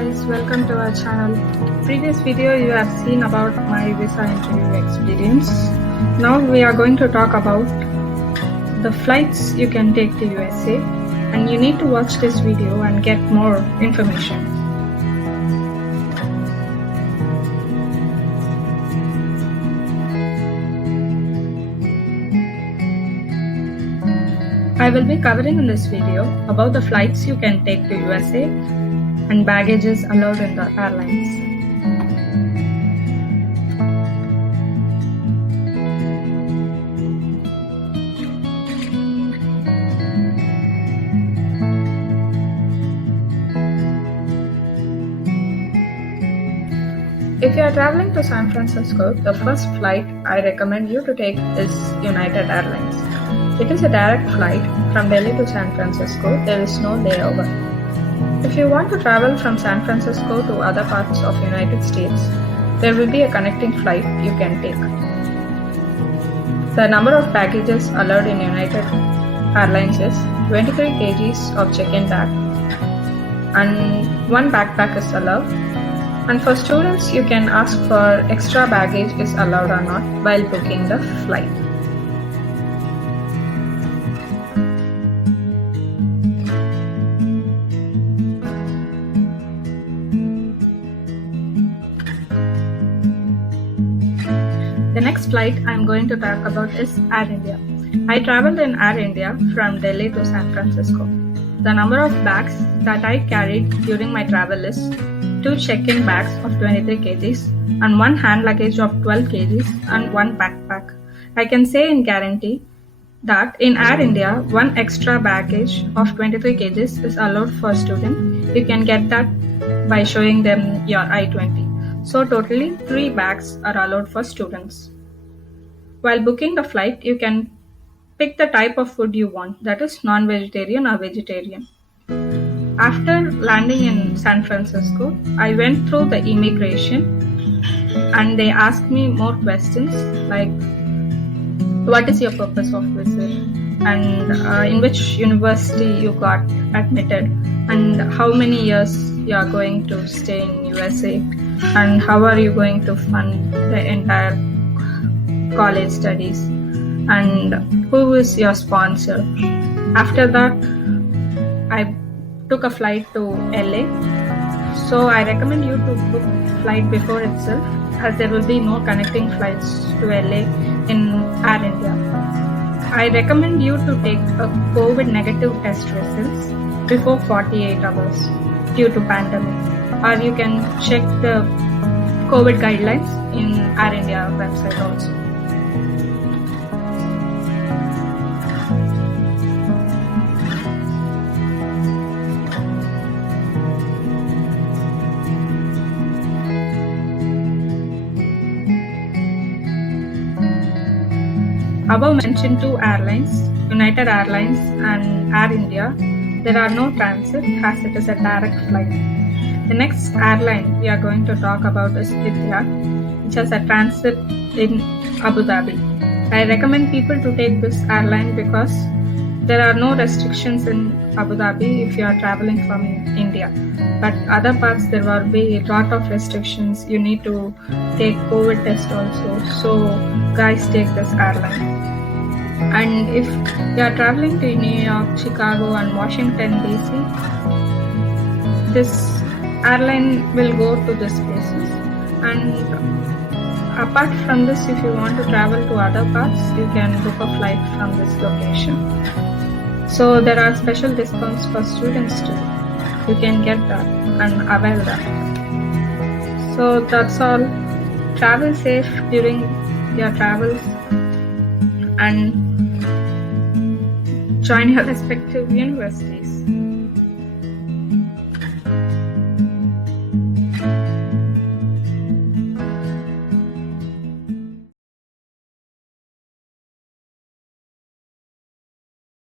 guys, welcome to our channel. Previous video you have seen about my visa interview experience. Now we are going to talk about the flights you can take to USA, and you need to watch this video and get more information. I will be covering in this video about the flights you can take to USA and baggages allowed in the airlines. If you are traveling to San Francisco, the first flight I recommend you to take is United Airlines. It is a direct flight from Delhi to San Francisco. There is no layover. If you want to travel from San Francisco to other parts of United States, there will be a connecting flight you can take. The number of baggages allowed in United Airlines is 23 kgs of check-in bag, and one backpack is allowed. And for students, you can ask for extra baggage is allowed or not while booking the flight. The next flight I am going to talk about is Air India. I traveled in Air India from Delhi to San Francisco. The number of bags that I carried during my travel is 2 check-in bags of 23 kgs and 1 hand luggage of 12 kgs and 1 backpack. I can say in guarantee that in Air India, 1 extra baggage of 23 kgs is allowed for student. You can get that by showing them your I-20. So totally 3 bags are allowed for students. While booking the flight, you can pick the type of food you want, that is non-vegetarian or vegetarian. After landing in San Francisco, I went through the immigration and they asked me more questions like what is your purpose of visit and in which university you got admitted and how many years you are going to stay in USA and how are you going to fund the entire college studies and who is your sponsor. After that, I took a flight to LA. So I recommend you to book flight before itself, as there will be no connecting flights to LA in Air India. I recommend you to take a COVID negative test results before 48 hours due to pandemic, or you can check the COVID guidelines in Air India website also. Above mentioned 2 airlines, United Airlines and Air India, there are no transit as it is a direct flight. The next airline we are going to talk about is Etihad, which has a transit in Abu Dhabi. I recommend people to take this airline because there are no restrictions in Abu Dhabi if you are traveling from India. But other parts there will be a lot of restrictions. You need to take COVID test also. So guys, take this airline. And if you are traveling to New York, Chicago and Washington DC, this airline will go to these places. And apart from this, if you want to travel to other parts, you can book a flight from this location. So there are special discounts for students too. You can get that and avail that. So that's all. Travel safe during your travels and join your respective universities.